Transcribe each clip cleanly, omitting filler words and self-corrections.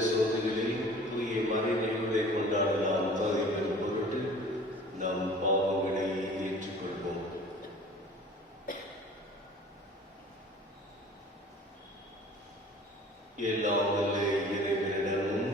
சோதனைகளில் தூய மறைநிகழ்வை கொண்டாடலாம் தகுதி பெறும் பொருட்டு நம் பாவங்களை ஏற்றுக்கொள்வோம். எல்லாம் வல்ல இறைவனிடமும்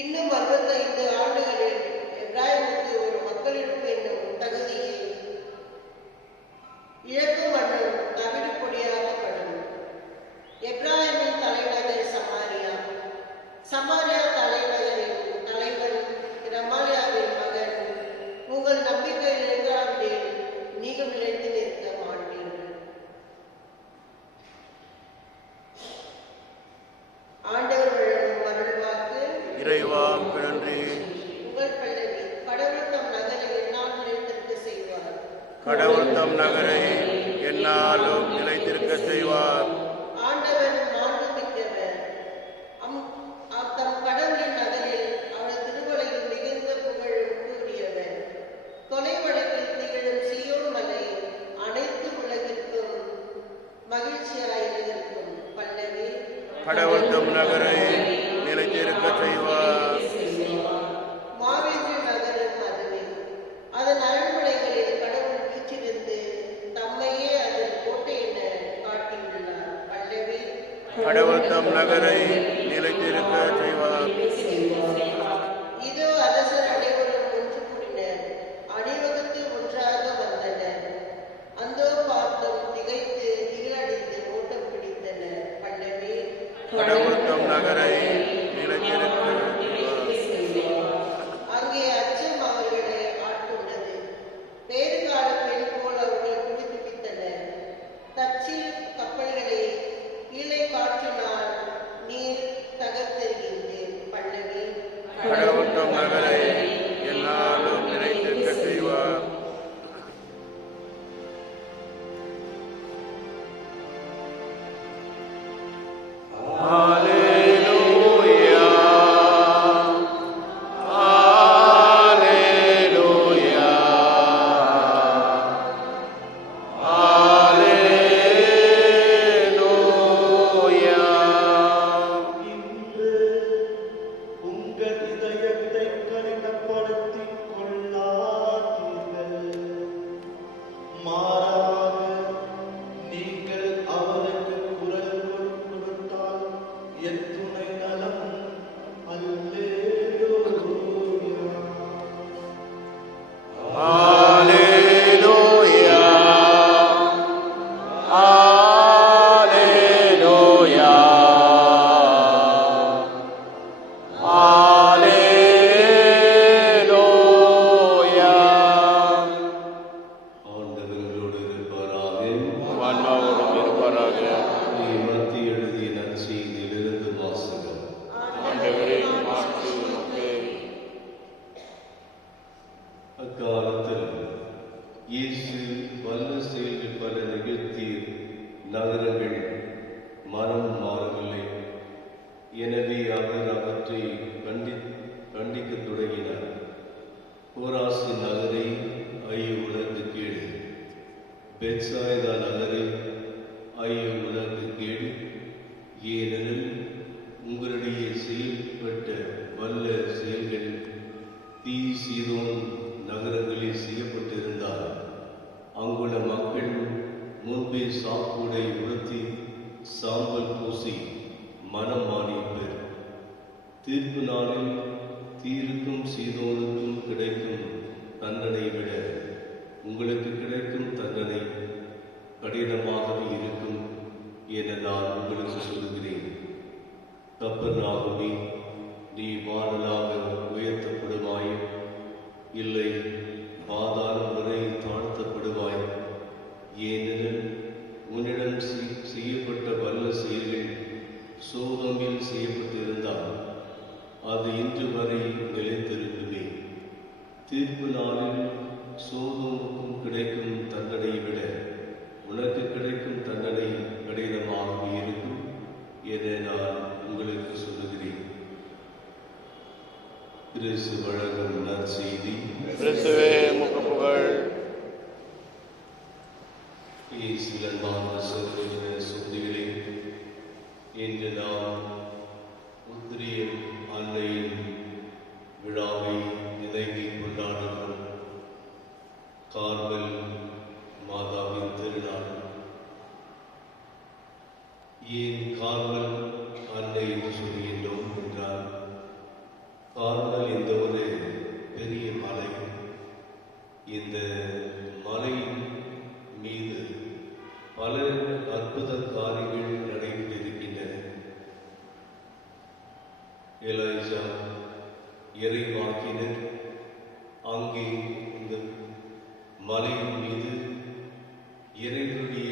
இன்னும் 65 ஆண்டுகளில் எப்ராயிமுக்கு ஒரு மக்களெடுப்பு என்னும் தகுதியை இழக்கும் வண்ணம் தவிடு பொடியாக்கப்படும். எப்ராயிமின் தலைநகர் சமாரியா. சமாரியா தலைநகரின் தலைவன் ரமாலியாவின் மகன். உங்கள் நம்பிக்கை இழக்காவிடில் நீங்கள் நிலைத்து நிற்க மாட்டீர்கள். ஆண்டவர் வழங்கும் அருள்வாக்கு. இறைவா நன்றி. உங்கள் பல்லவி. கடவுள் தம் நகரை என்னால் நிலைத்திருக்க செய்வார். கடவுள் தம் நகரை என்னாலும் நிலைத்திருக்க செய்வார். ஆண்டவர் மாண்பு மிக்கவர். தம் கடவுளின் நகரில் அவர் திருவலையில் மிகுந்த புகழுக்கு உரியவர். கொலை வழக்கில் திகழும் சீயோன் மலை அனைத்து உலகிற்கும் மகிழ்ச்சியாயிருக்கும். பல்லவி. கடவுள் தம் நகரை நிலைத்திருக்க செய்வார். மாவீரர் நகரம் அதுவே. அதன் அரண்மனைகளில் கடவுள் வீற்றிருந்து தம்மையே அதன் கோட்டை என காட்டியுள்ளார். பல்லவி. கடவுள் தம் நகரை நிலைத்திருக்க செய்வார். இதோ அரசர் அனைவரும் ஒன்று கூடினர். அணிவகுத்து ஒன்றாக வந்தனர். அந்தோ பார்த்தும் திகைத்து திகிலடைந்து ஓட்டம் பிடித்தனர். பல்லவி. கடவுள் தம் நகரை நிலைத்திருக்க செய்வார். அங்கே அச்சம் அவர்களை ஆட்கொண்டது. பேறுகால பெண் போல் அவர்கள் துடித்துடித்தனர். தச்சில் கப்பல்களை கீழே காற்றினால் நீர் தகர்த்தெறிகின்றேன். பல்லவி. கடவுள் தம் நகரை என்னாலும் நிலைத்திருக்க செய்வார். Alleluia, Alleluia, Alleluia. இன்று உங்கள் இதயத்தை கடினப்படுத்திக் கொள்ளாதீர்கள். மாறாக நீங்கள் அவருக்கு குரல் கொடுத்தால் என் துணை நலம். அல்லேலூயா. Alleluia, Alleluia, Alleluia. ஆண்டவர்களோடு இருப்பாராக. ஆன்மாவோடும் இருப்பாராக. மத்தி எழுதிய நற்செய்தியிலிருந்து வாசகம். ஆண்டவரே மாட்சி உமக்கு. அக்காலத்தில் இயேசு வல்ல செயல்கள் பல நிகழ்த்தி நகரங்கள் மனம் மாறவில்லை. எனவே அவர் அவற்றை கண்டிக்கத் தொடங்கினார். கோராசி நகரை ஐயோ உனக்கு கேடு. பெத்சாய்தா நகரை ஐயோ உனக்கு கேடு. ஏனெனில் உங்களிடையே செயல்பட்ட வல்ல செயல்கள் சீதோன் நகரங்களில் செய்யப்பட்டிருந்தார். அங்குள்ள மக்கள் முன்பே சாக்குடை உடுத்தி சாம்பல் பூசி மனம் மாறியவர். தீர்ப்பு நாளில் தீருக்கும் சீதோனுக்கும் கிடைக்கும் தண்டனை விட உங்களுக்கு கிடைக்கும் தண்டனை கடினமாகவே இருக்கும் என நான் உங்களுக்கு சொல்கிறேன். கப்பர்நாகுமே, நீ வானலாக உயர்த்தப்படுவாய், இல்லை பாதாளம் வரை தாழ்த்தப்படுவாய். ஏனெனில் உன்னிடம் செய்யப்பட்ட வல்ல செயல்கள் சோதோமில் செய்யப்பட்டிருந்தால் அது இன்று வரை நிலைத்திருக்குமே. தீர்ப்பு நாளில் சோதோமுக்கும் கிடைக்கும் தண்டனை விட உனக்கு கிடைக்கும் தண்டனை கடினமாகவே இருக்கும் என நான் உங்களுக்கு சொல்லுகிறேன். கிறிஸ்து வழங்கும் நற்செய்தி. கிறிஸ்துவே உமக்கு புகழ். இயேசுவின் சகோதர சகோதரிகளே, இன்று நாம் உத்திரியம் அன்னையின் விழாவை நினைவு கொண்டாடுகிறோம். கார்மல் மாதாவின் திருநாள். ஏன் கார்மல் அன்னை என்று சொல்கின்றோம் என்றால், காரணம் இந்த ஒரு பெரிய மலை. இந்த மலையின் மீது பல அற்புத காரியங்கள் நடைபெற்றிருக்கின்றன. எலியா இறைவாக்கினர் அங்கே இந்த மலையின் மீது இறைவனுடைய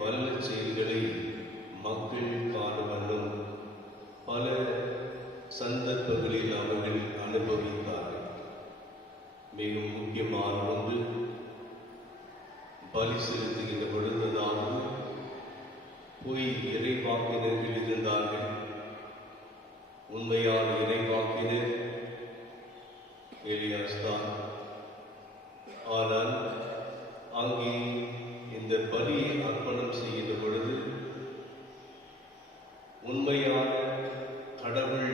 வல்ல செயல்களை மக்கள் காண வண்ணம் பல சந்தர்ப்பங்களில் அவர்கள் அனுபவித்தார்கள். மிகவும் முக்கியமான ஒன்று, பலி செலுத்துகின்ற பொழுதுதான் பொய் இறைவாக்கினர்கள் இருந்தார்கள். உண்மையான இறைவாக்கினர் எலியாஸ் தான். ஆனால் அங்கே இந்த பலியை அர்ப்பணம் செய்கின்ற பொழுது உண்மையான கடவுள்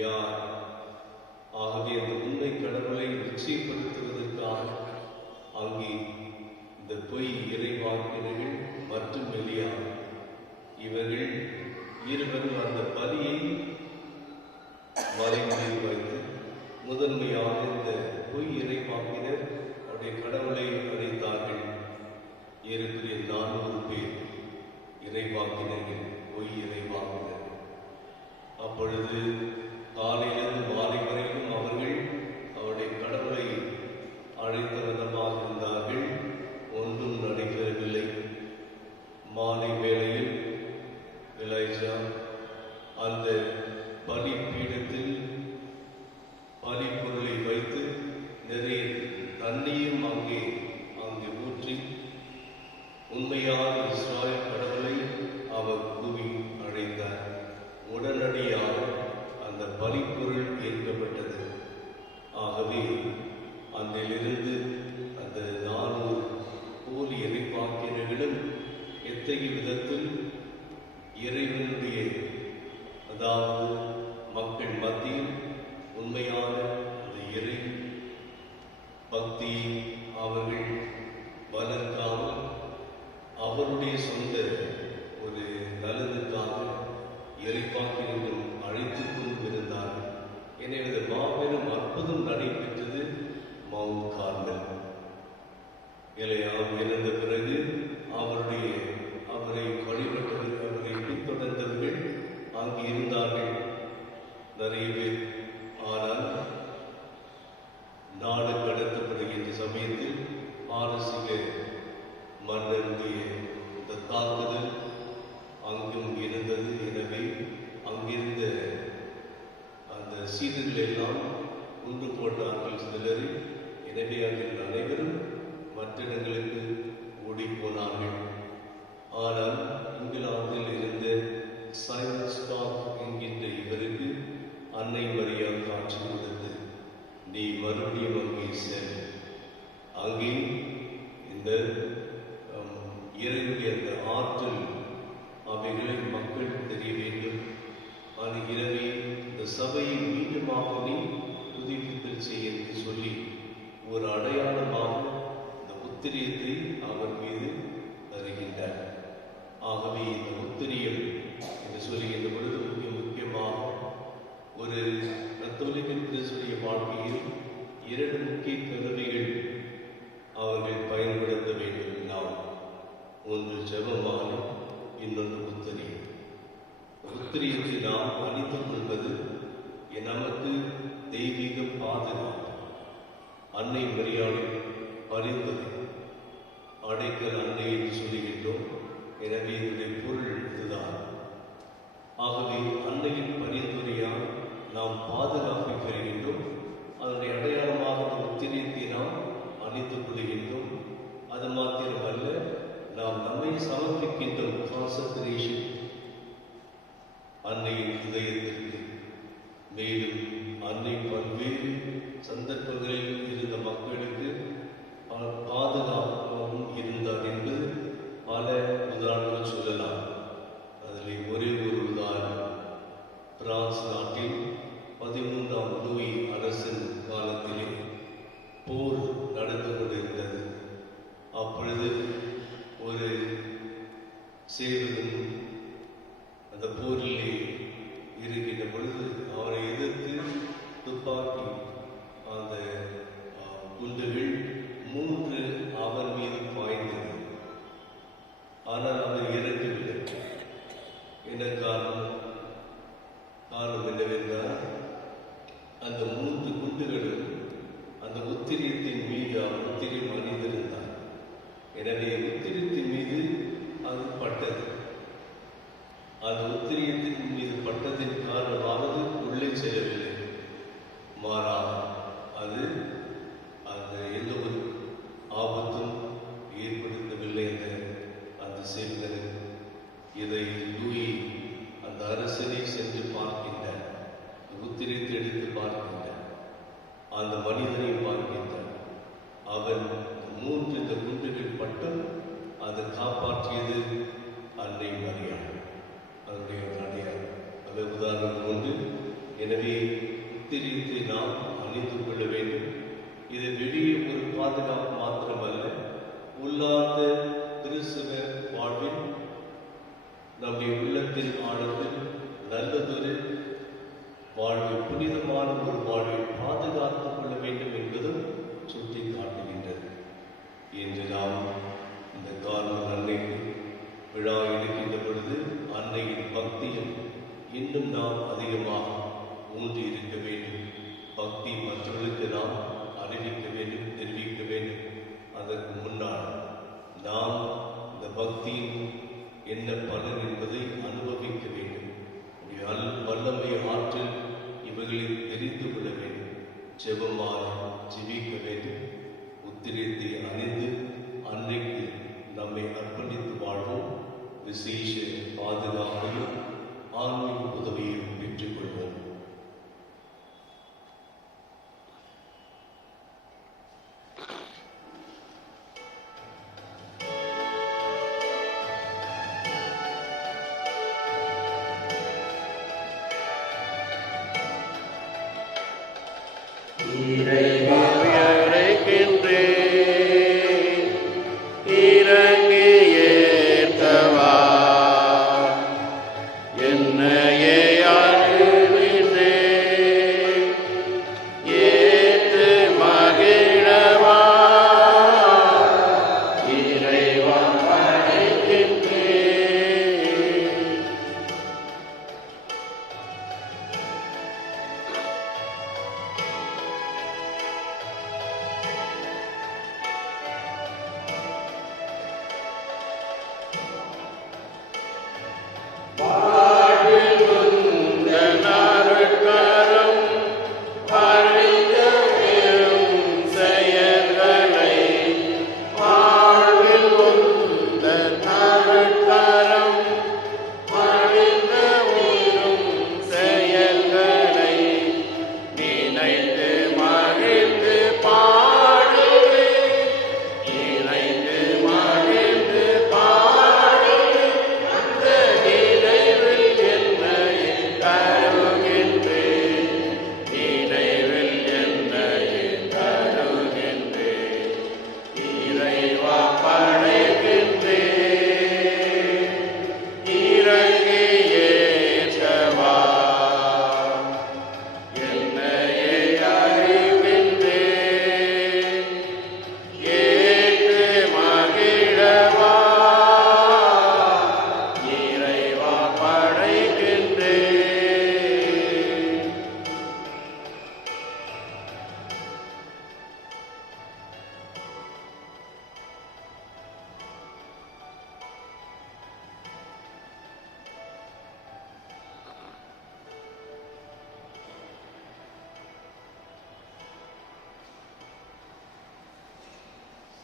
யார்? ஆகவே அந்த உண்மை கடவுளை நிச்சயப்படுத்துவதற்காக அங்கே இந்த பொய் இறைவாக்கினர்கள் மற்றும் எலியா இவர்கள் இருவரும் அந்த பலியை மலை மீது வைத்து முதன்மையான இந்த பொய் இறைவாக்கினர் அவருடைய கடவுளை அழைத்தார்கள். ஏறக்குறைய 400 பேர் இறைவாக்கினர்கள், பொய் இறைவாக்கினர். அப்பொழுது காலையிலிருந்து மாலை வரையிலும் அவர்கள் அவருடைய கடவுளை அழைத்த விதமாக இருந்தார்கள். ஒன்றும் நடைபெறவில்லை. மாலை வேளையில் எலியா அந்த பலி பீடத்தில் பலி பொருளை வைத்து நிறைய தண்ணியும் அங்கே ஊற்றி உண்மையான இஸ்ராயல் கடவுளை அவர் கூவி அழைத்தார். உடனடியாக அந்த பலிப்பொருள் ஏற்கப்பட்டது. ஆகவே அன்றிலிருந்து அந்த 400 போலி இறைவாக்கினர்களும் எத்தகைய விதத்தில் இறைவனுடைய, அதாவது மக்கள் மத்தியில் உண்மையான அந்த இறை பக்தியை அவர்கள் வளர்க்காமல் அவருடைய சொந்த ஒரு நலனுக்காக இறைவாக்கினர்களும் அழைத்துக் கொண்டிருந்தார்கள். எனவே மாபெரும் அற்புதம் நடைபெற்றது மவுண்ட் கார்மெல். எலியா இறந்த பிறகு அவரை வழிபட்டவர்கள், அவரை பின்தொடர்ந்தவர்கள் அங்கு இருந்தார்கள் நிறைய பேர். ஆனால் நாடு கடத்தப்படுகின்ற சமயத்தில் பாரசீக மன்னருடைய இந்த தாக்குதல் அங்கும் இருந்தது. எனவே அங்கிருந்த அந்த சீடர்கள் எல்லாம் உண்டு போட்டார்கள் சிலரை. எனவே அவர்கள் அனைவரும் மற்ற இடங்களுக்கு ஓடிப்போனார்கள். ஆனால் இங்கிலாந்தில் இருந்த சைமன் ஸ்டாக் என்கின்ற இவருக்கு அன்னை மரியா காட்சி கொடுத்தது. நீ மறுபடியும் அங்கே செல், அங்கே இந்த இறைவனுடைய அந்த ஆற்றல் அவைகளை மக்கள் தெரிய வேண்டும். எனவே இந்த சபையை மீண்டுமாக நீ புதுப்பித்தல் செய்ய என்று சொல்லி ஒரு அடையாளமாக இந்த உத்திரியத்தை அவர் மீது தருகின்றார். ஆகவே இந்த உத்திரியம் என்று சொல்லுகின்ற பொழுது முக்கியமாக ஒரு கத்தோலிக்க கிறிஸ்துடைய வாழ்க்கையில் 2 முக்கிய கருவிகள் அவர்கள் பயன்படுத்த வேண்டும். நாம் ஒன்று ஜெபமாலை, இன்னொன்று உத்திரியம். உத்திரியத்தை நாம் அணித்துக் கொள்வது நமக்கு தெய்வீக பாதுகாப்பு. அன்னை மரியாதை பரிந்துரை அடைக்கல் அன்னை என்று சொல்லுகின்றோம். எனவே இதனுடைய பொருள் இதுதான். ஆகவே அன்னையின் பரிந்துரையால் நாம் பாதுகாப்பை பெறுகின்றோம். அதனுடைய அடையாளமாக உத்திரியத்தை நாம் அணித்துக் கொள்கின்றோம். அது மாத்திரமல்ல, நாம் நம்மை சமர்ப்பிக்கின்றோம். கான்சன்ட்ரேஷன் அன்னையின் இதயத்திற்கு. மேலும் அன்னை பல்வேறு சந்தர்ப்பங்களில் இருந்த மக்களுக்கு பாதுகாப்பாகவும் இருந்தார் என்பது பல உதாரணங்கள் சொல்லலாம். அதில் ஒரே ஒரு உதாரணம், பிரான்ஸ் நாட்டில் 13ஆம் அந்த 3 குண்டுகளும் அந்த உத்திரியத்தின் மீது அவர் உத்திரியம் அணிந்திருந்தார். எனவே உத்திரியத்தின் மீது அது பட்டது. அந்த உத்திரியத்தின் மீது பட்டதின் காரணமானது உள்ளே செல்லவில்லை, மாறாக அது அந்த எந்த ஒரு ஆபத்தும் ஏற்படுத்தவில்லை. அந்த செல்வன் இதை லூயி அந்த அரசனை சென்று பார்க்கின்றார், உத்திரியத்தை எடுத்து பார்க்கின்றார், அந்த மனிதனை பார்க்கின்றார். அவன் 3 இந்த குண்டுகள் பட்டும் அதை காப்பாற்றியது அன்னை மரியாள். அதனுடைய அடையாளம் அந்த உதாரணம் உண்டு. எனவே உத்திரியத்தை நாம் அணிந்து கொள்ள வேண்டும். இது வெளியே ஒரு பாதுகாப்பு மாத்திரமல்ல, உள்ளார்ந்த கிறிஸ்துவ வாழ்வில் நம்முடைய உள்ளத்தின் ஆழத்தில் நல்லதொரு வாழ்வை, புனிதமான ஒரு வாழ்வை பாதுகாத்துக் கொள்ள வேண்டும் என்பதும் சுட்டி காட்டுகின்றது. இன்று நாம் இந்த காரணம் அன்னைக்கு விழா எடுக்கின்ற பொழுது அன்னையின் பக்தியும் இன்னும் நாம் அதிகமாக ஊன்றி இருக்க வேண்டும். பக்தி மற்றவர்களுக்கு நாம் அறிவிக்க வேண்டும், தெரிவிக்க வேண்டும். அதற்கு முன்னால் நாம் இந்த பக்தியின் என்ன பலன் என்பதை அனுபவிக்க வேண்டும். வல்லமை, ஆற்றல் இவைகளை தெரிந்து கொள்ள வேண்டும். ஜெபமாக ஜெபிக்க வேண்டும். உத்திரியத்தை அணிந்து அன்னைக்கு நம்மை அர்ப்பணித்து வாழ்வோம். விசேஷ பாதுகாப்பையும் ஆன்மீக உதவியையும் பெற்றுக் கொள்வோம்.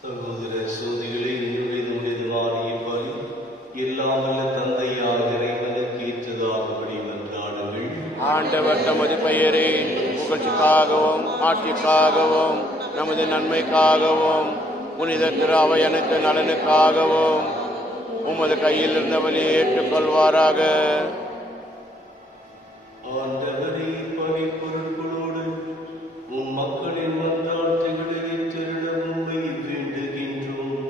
சகோதர சோதிகளை நிறைவேறுமாறியபடி எல்லாம் வல்ல தந்தையார் இறைவனுக்கு ஏற்றதாகபடி மன்றாடுங்கள். ஆண்டவர் தமது பெயரை புகழ்ச்சிக்காகவும் ஆட்சிக்காகவும் நமது நன்மைக்காகவும் புனித திரு அவை அனைத்து நலனுக்காகவும் உமது கையில் இருந்த வழியை ஏற்றுக்கொள்வாராக. ஆண்டவரே, பணிப்பொருட்களோடு உம் மக்களின் மன்றாட்டுகளை ஏற்றிட உம்மை வேண்டுகின்றோம்.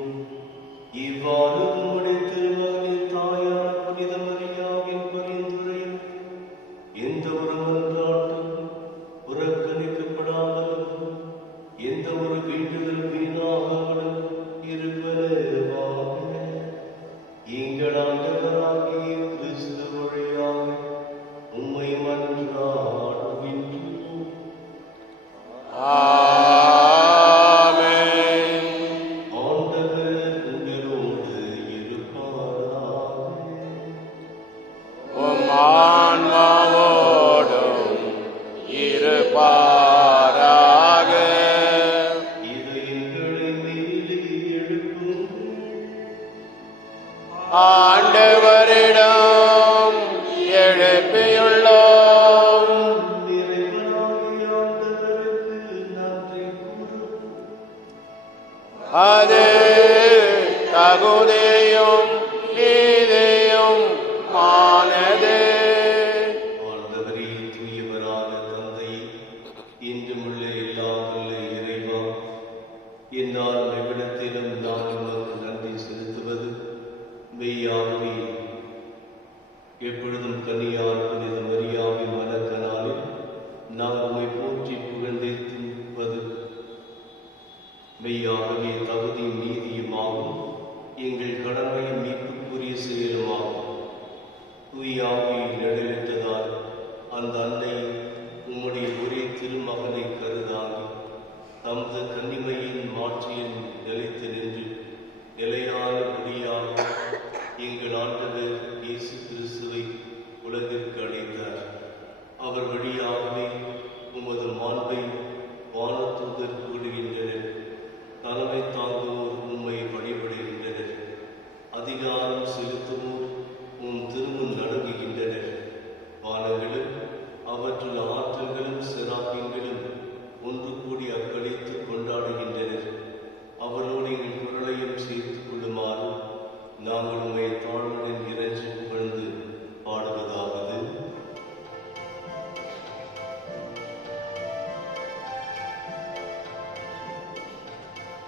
இவ்வாறு உம்முடைய திருமகனின் தாயான புனித மரியாவின் பரிந்துரை எந்த ஒரு மன்றாட்டும் புறக்கணிக்கப்படாமலும் எந்த ஒரு வேண்டுதல் வீணாகாமலும் இருப்பனவாக. எங்கள் ஆண்டவராகிய கிறிஸ்து வழியாக ஆமென். ஆண்டவர் உங்களோடு இருப்பாராக. உம் ஆன்மாவோடும் இருப்பாராக. இதயங்களை மேலே எழுப்புங்கள். ஆண்டவரிடம் எழுப்பியுள்ளோம். இறைவனாகிய ஆண்டவருக்கு நன்றி கூறுவோம். அது தகுதியும் நீதியும் ஆனது. ஆண்டவரே, தூயவரான தந்தை, இன்றுமுள்ள எல்லாம் வல்ல இறைவா, என்னால் எவ்விடத்திலும் நான் உமக்கு நன்றி செலுத்துவது மெய்யாகவே எப்பொழுதும் கன்னியான புனித மரியாவின் மனக்கனாலில் நான் உம்மை போற்றி புகழ்ந்தேத்துவது மெய்யாகவே தகுதியும் நீதியுமாகும், எங்கள் கடமையும் மீட்புக்குரிய செயலுமாகும். தூயாவியை நெடுவிட்டதால் அந்த அன்னை உம்முடைய ஒரே திருமகனை கருதாகி தமது கன்னிமையின் மாட்சியில் நிலைத்து நின்று நிலையான முடியாக எங்கள் ஆண்டவர் இயேசு கிறிஸ்துவை உலகிற்கு அளித்தார். அவர் வழியாகவே உமது மாண்பை வானதூதர் கூடுகின்றனர். தலைமை தாங்குவோர் உம்மை வழிபடுகின்றனர். அதிகாரம் செலுத்துவோர் உம் திருமுன் நடுங்குகின்றனர். வானங்களும் அவற்றுள் ஆற்றல்களும் சிறாக்கியங்களும் ஒன்று கூடி அக்களித்து கொண்டாடுகின்றனர். அவரோடு எங்கள் குரலையும் சேர்த்துக் கொள்ளுமாறு நாங்கள் உம்மை தாழ்வுடன் இறைஞ்சி புகழ்ந்து பாடுவதாவது.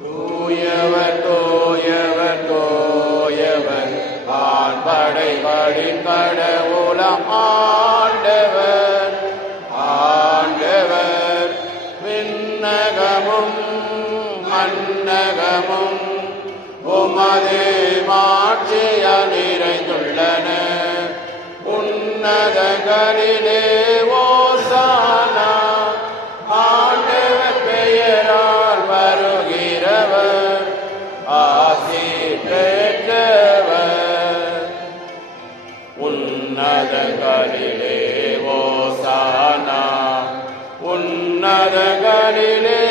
தூயவர் தூயவர் தூயவர் ஆண்படைகளின் கடவுளம் ஆண்டவர். ஆண்டவர் விண்ணகமும் மன்னகமும் உமது மாட்சியால் நிறைந்துள்ளன. உன்னதங்களிலே ஓசானா. ஆண்டவர் பெயரால் வருகிறவர் ஆசி பெற்றவர். உன்னதங்களிலே ஓசானா. உன்னதங்களிலே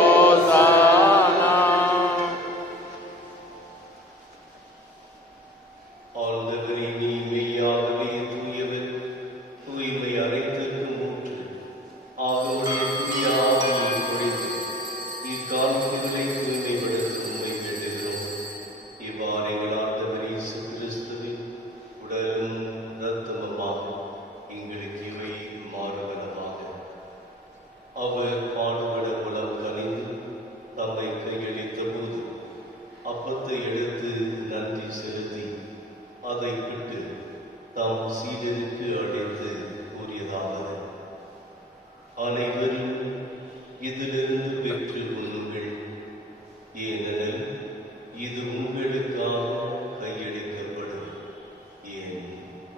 ஓசானா. ஆண்டவரே, நீ மெய்யாகவே தூயவர், தூய்மை அனைத்திற்கும் ஊற்று. அவருடைய தூய ஆவியை பொழிந்து இக்காலங்களை தூய்மைப்படுத்த உம்மை வேண்டுகிறோம். இவ்வாறு எங்கள் ஆண்டவர் இயேசு கிறிஸ்துவின் உடலும் இரத்தமுமாக எங்களுக்கு இவை மாறுவனவாக. அவர் பாடுபட குலம் கனிந்து தம்மை கையளித்த போது அப்பத்தை எடுத்து நன்றி செலுத்தி அதை விட்டு தாம் சீடருக்கு அழைத்து கூறியதாவது: அனைவரும் இதிலிருந்து பெற்று உண்ணுங்கள், ஏனெனில் இது உங்களுக்காக கையளிக்கப்படும் என்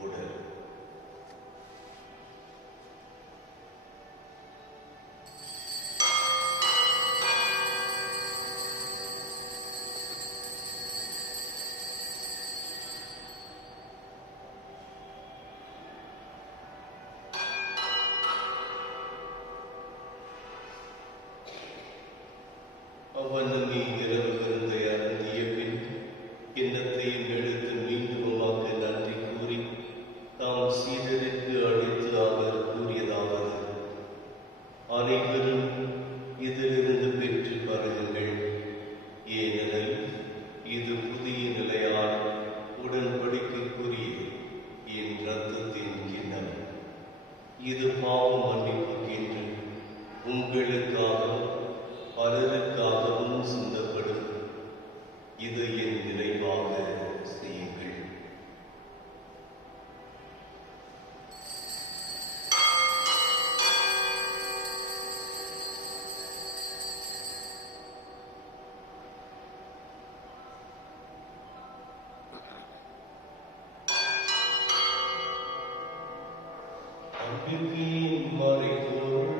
உடல். அவ்வண்ணமே இரவு விருந்தை அருந்திய பின் கிண்ணத்தையும் எடுத்து மீண்டும் உமக்கு நன்றி கூறி தாம் சீடருக்கு அளித்து அவர் கூறியதாவது: அனைவரும் இதிலிருந்து பெற்று பருகுங்கள், ஏனெனில் இது புதிய நிலையான உடன்படிக்கைக்குரிய என் இரத்தத்தின் கிண்ணம். இது பாவம் மன்னிப்புக்கென்று உங்களுக்காகவும் பலருக்காகவும் சிந்தப்படும். இது என் நினைவாக செய்யுங்கள். அன்பின் மறைபொருள்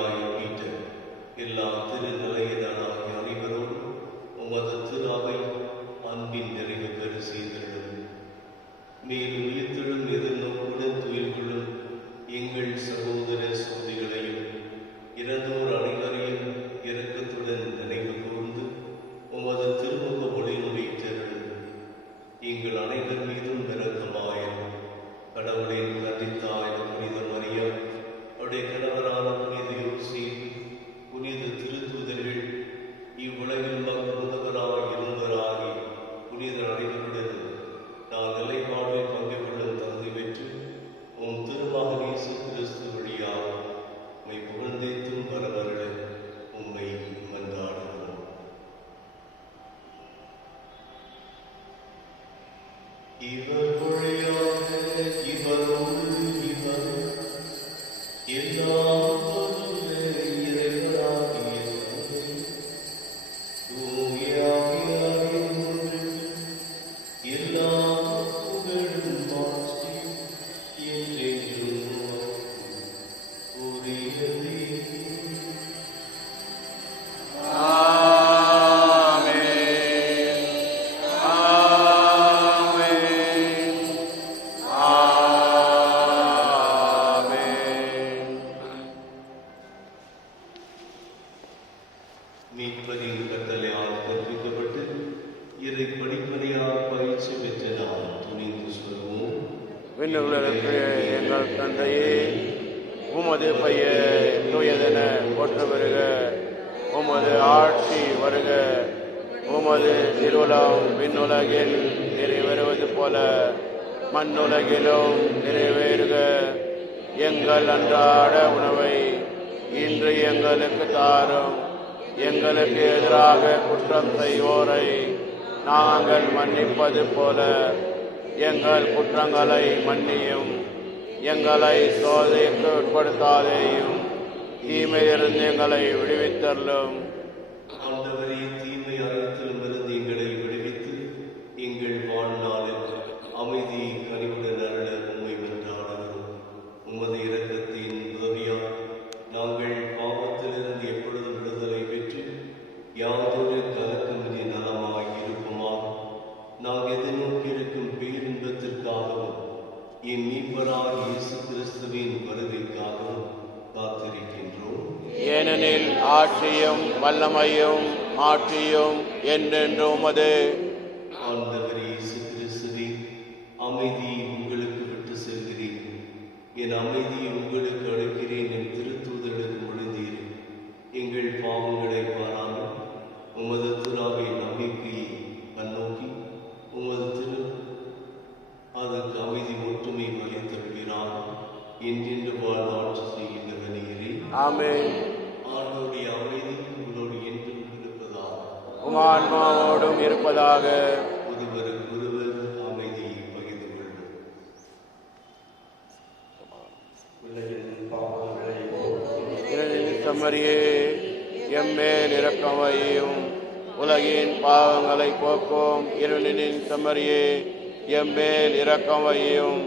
தந்தையாய பீட்டர் எல்லா திருநிலையினராகிய அனைவரோடும் உமது திரு அவை அன்பின் நிறைவு பெற செய்திருந்தது. மேலும் உயிர்த்தெழும் எதிர்நோக்குடன் துயில் கொள்ளும் எங்கள் சகோதர சகோதரிகளையும் இறந்தோர் அனைவரையும் இரக்கத்துடன் நினைவு கூர்ந்து உமது திருமுக ஒளியினுடைய திரளும் எங்கள் அனைவர் மீதும் இரக்கமாயும். கடவுளின் நன்றித்தாய் புனித மரியா, அவருடைய கணவரான புனித யோசேப்பு, புனித திருத்தூதர்கள், இவ்வுலகில் முதல்வராய் இருந்தவராகி புனித அனைவருடன் நான் நிலை வாழ்வில் பங்கு கொள்ளும் தகுதி பெற்று உம் திருமகன் இயேசு கிறிஸ்து வழியாக உம்மை புகழ்ந்தேத்தும் வரவருட உம்மை மன்றாடுகிறோம். இவர் வழியாக இவரோடு இவர் எல்லாம் வல்ல இறைவனாகிய தந்தை, தூய ஆவியாரின் ஒன்றுக்கு எல்லா புகழும் மாட்சியும் என்றென்றும் உமக்கு உரியதே. மீட்பரின் கட்டளையால் கற்பிக்கப்பட்டு இறை படிப்பனையால் பயிற்சி பெற்ற நாம் துணிந்து சொல்வோம். விண்ணுலகிற்கு எங்கள் தந்தையே, உமது பெயர் தூயதென போற்ற வருக. உமது ஆட்சி வருக. உமது திருவுளம் விண்ணுலகில் நிறைவேறுவது போல மண்ணுலகிலும் நிறைவேறுக. எங்கள் அன்றாட உணவை இன்று எங்களுக்கு தாரும். எங்களுக்கு எதிராக குற்றம் செய்வோரை நாங்கள் மன்னிப்பது போல எங்கள் குற்றங்களை மன்னியும். எங்களை சோதனைக்கு உட்படுத்தாதேயும், தீமையிலிருந்து எங்களை விடுவித்தருளும். ஆண்டவரே, தீமை அனைத்திலுமிருந்து எங்களை விடுவித்து எங்கள் வாழ்நாளில் அமைதி கனிவுடன் அருள உம்மை மன்றாடுகிறோம். உமது இரக்கத்தின் உதவியால் நாங்கள் பாவத்திலிருந்து எப்பொழுதும் விடுதலை பெற்று யாதொரு கலக்கமின்றி நலமாய் இருப்போமாக. நாங்கள் எதிர்நோக்கியிருக்கும் பேரின்பத்திற்காகவும் என் மீட்பராய் இயேசு கிறிஸ்துவின் வருகைக்காகவும் காத்திருக்கின்றோம். ஏனெனில் ஆட்சியும் வல்லமையும் ஆட்சியும் என்றென்றும் உமது. ஆண்டவர் இயேசு கிறிஸ்துவே, அமைதி உங்களுக்கு விட்டு செல்கிறேன், என் அமைதியை உங்களுக்கு அளிக்கிறேன் என் திருத்தூதர்களுக்கு மொழிந்தீர். எங்கள் பாவங்களை பாராமல் உமது திருவை நம்பிக்கையை கண்ணோக்கி உமது திரு அதற்கு அமைதி ஒற்றுமை வலித்தருகிறார் என்றென்று வாழ்ந்து ஆட்சி செய்கின்ற நீரே. ஆமென். ஆண்டவருடைய அமைதி உங்களோடு என்றும் இருப்பதாக. உம் ஆன்மாவோடும் இருப்பதாக. ஒருவருக்கொருவர் அமைதியை பகிர்ந்து கொள்ளும். செம்மறியே, எம்மேல் இரக்கம் வையும். உலகின் பாவங்களை போக்கும் இருளின் செம்மறியே, எம்மேல் இரக்கம் வையும்.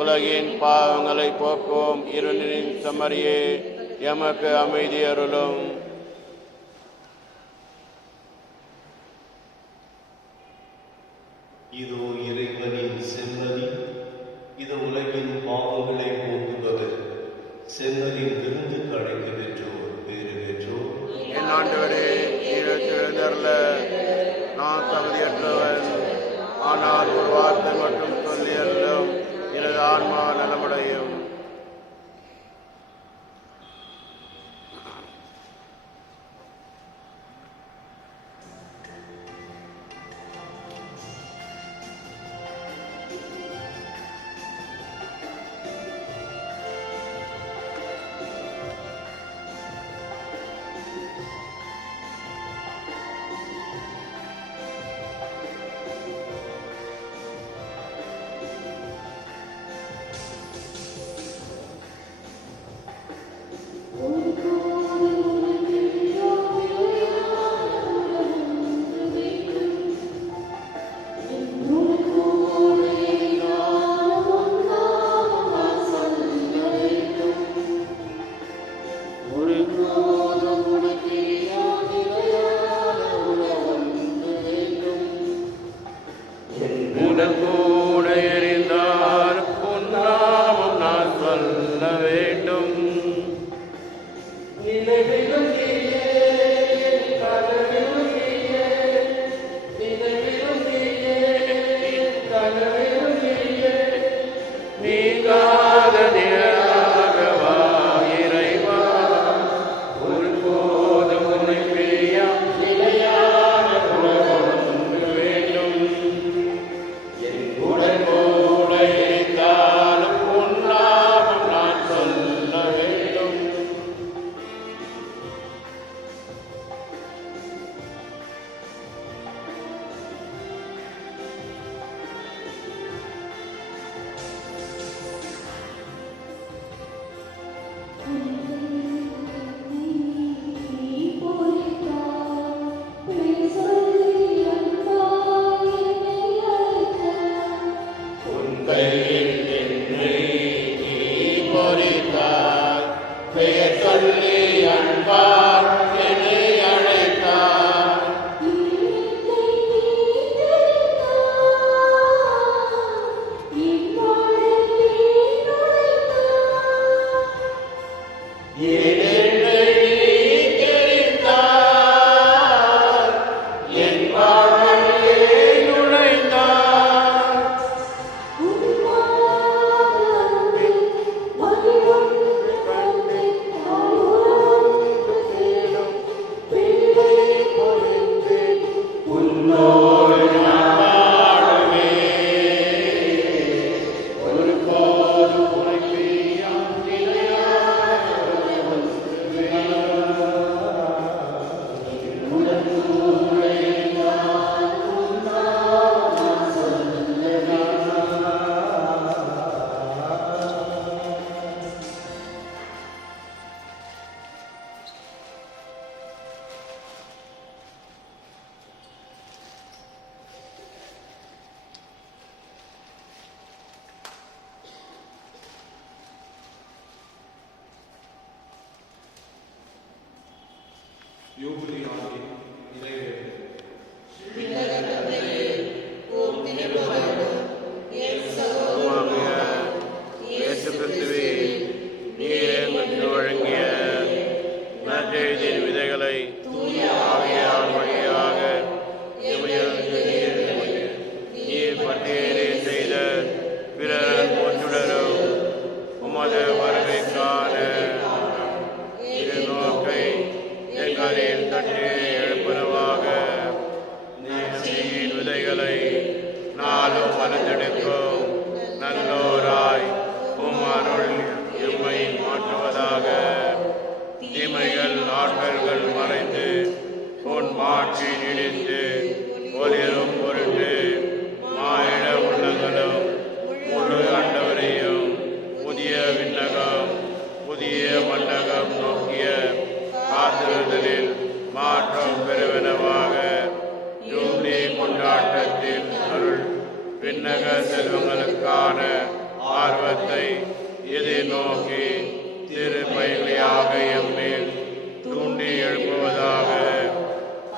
உலகின் பாவங்களை போக்கும் இருளின் செம்மறியே, எமக்கு அமைதி அருளும். இதோ இறைவனின் செம்மறி, இது உலகின் பாவங்களை போக்குபவர். செம்மறியின் விருந்துக்கு அழைக்க பெற்றோர் பேறு பெற்றோர். என் ஆண்டவரே, எழுந்தருள நான் தகுதியற்றவன். ஆனால் ஒரு வார்த்தை மட்டும் சொல்லி அருளும், எனது ஆன்மா நலமடையும். கூட எறிந்தார் பொன்னாமம் நான் சொல்ல வேண்டும். நீங்காத நிழலாகவா இறைவா, ஒருபோதும் உன்னை பிரியா நிலையான உலகம் ஒன்று வேண்டும். என் உடல் கூட இருந்தாலும் உன்னாமம் நான் சொல்ல வேண்டும். உன் கையில் என்னை நீ பொறித்தாய், பெயர் சொல்லி அன்பால் என்னை அழைத்தாய். என்னை நீ தெரிந்தாய், என் வாழ்விலே நுழைந்தாய். உன்னோடு நான் வாழுவேன், ஒருபோதும் உன்னை பிரியா நிலையான உறவு வேண்டாம். உடன் கூட இருந்தால் உன்னாமம் நான் சொல்ல வேண்டும். யூபிலி ஆண்டு நிறைவேறும். இயேசு கிறிஸ்துவே, நீர் எங்களுக்கு வழங்கிய நற்செய்தியின் விதைகளை ஆவியார் வழியாக எமையாருக்கு நீர் பட்டியலே செய்த பிறர் போற்றுடரும் உமது வருகைக்கான இரு நோக்கை எங்களில் தட்டி எழுப்பனவாக. நீர் விதைகளை நாளும் வளர்ந்தெடுக்கும் நல்லோராய் உமருள் எம்மை மாற்றுவதாக. தீமைகள் ஆற்றல்கள் மறைந்து உன் மாட்சி நீடித்து ஒளிரும் பொருட்டு மாயிட உள்ளங்களும் முழு ஆண்டவரையும் புதிய விண்ணகம் புதிய மண்டகம் நோக்கிய காத்திருந்தலில் மாற்றம் பெறுவனவாக. ஜூப்ளி கொண்டாட்டத்தில் அருள் விண்ணக செல்வங்களுக்கான ஆர்வத்தை எதிர்நோக்கி திருப்பயணியாக எம்மேல் தூண்டி எழுப்புவதாக.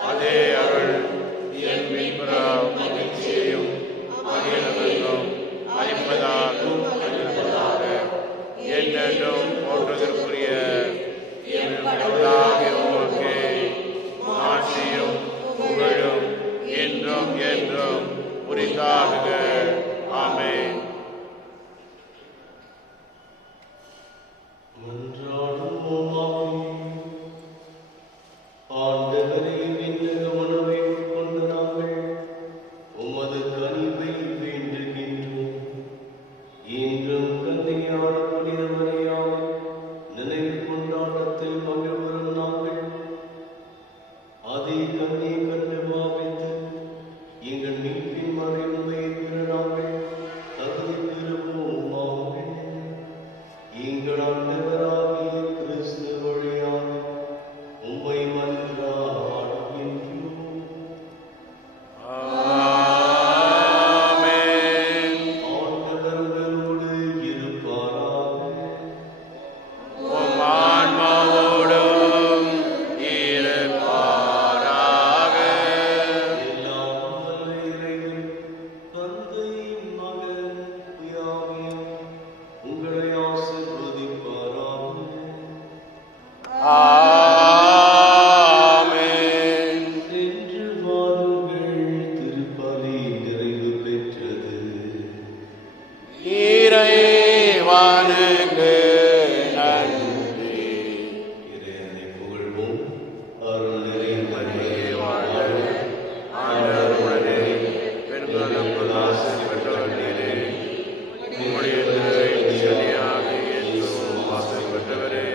அதே அருள் என் மீட்பரா மகிழ்ச்சியையும் அகிலமெங்கும் அளிப்பதாக என்றென்றும் போற்றுதற்குரிய என் கடவுளாகிய உமக்கு ஆட்சியும் புகழும் என்றும் என்றும் உரித்தாகுக. ஆமென். வேண்டுவோம். அருள் நிறைந்த மரியே வாழ்க. ஆண்டவர் உடனே பெண்களுக்குள் ஆசி பெற்றவர் நீரே. உம்முடைய திருவயிற்றினியாக இயேசுவும் ஆசி பெற்றவரே.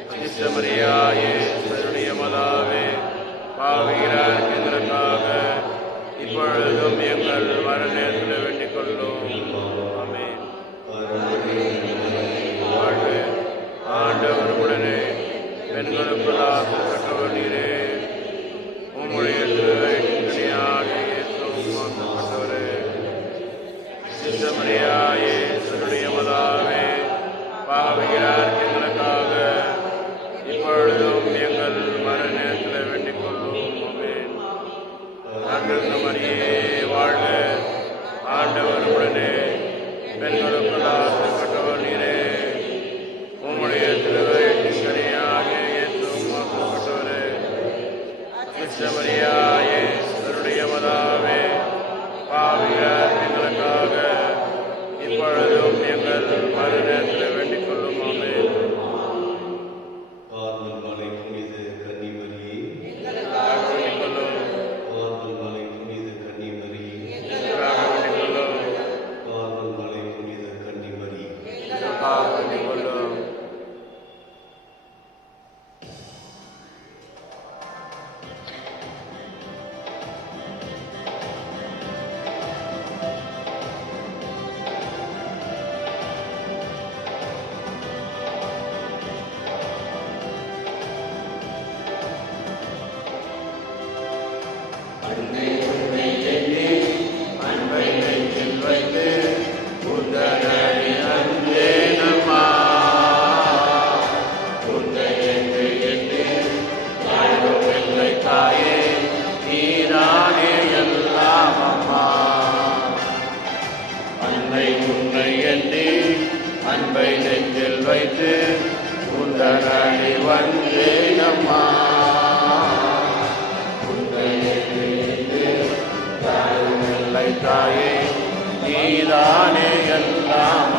அச்சிஷ்ட மரியாயே கருணைய மாதாவே, பாவிகளார் எங்களுக்காக இப்பொழுதும் எங்கள் மரணத்தில் வேண்டிக் கொள்ளும். ஆமென். வாழ்க. ஆண்டவர் உடனே பெண்களுக்குள் ஆசி பெற்றவர் நீரே. உம்முடைய திருவயிற்றினியாக இயேசுவும் ஆசி பெற்றவரே. அச்சிஷ்ட மரியாயே கருணைய மாதாவே, பாவிகளார் எங்களுக்காக இப்பொழுதும் எங்கள் மரணத்தில் வேண்டிக் கொள்ளும். ஆமென். அருள்மிகு மரியே வாழ்க. ஆண்டவர் உடனே பெண்களுக்குள் ஆசி பெற்றவர் நீரே. உம்முடைய திருவயிற்றினியாக இயேசுவும் ஆசி பெற்றவரே. அச்சிஷ்ட மரியாயே கருணைய மாதாவே, பாவிகளார் எங்களுக்காக இப்பொழுதும் எங்கள் மரணத்தில் வேண்டிக் கொள்ளும். ஆமென். கார்மல் மலை புனித கன்னிமரியே, வேண்டிக் கொள்ளும். கார்மல் மலை புனித கன்னிமரியே, வேண்டிக் கொள்ளும். கார்மல் மலை புனித கன்னிமரியே. வேண்டிக் கொள்ளும். அன்பை நெஞ்சில் வைத்து உந்தனடி அன்பேனம்மா. உன்னை என்று எண்ணி வாழும் எங்களை தாயே, நீதானே எல்லாம் அம்மா. அன்னை உன்னை எண்ணி அன்பை நெஞ்சில் வைத்து உந்தனடி வந்தேனம்மா. தாயே, நீதானே எல்லாம்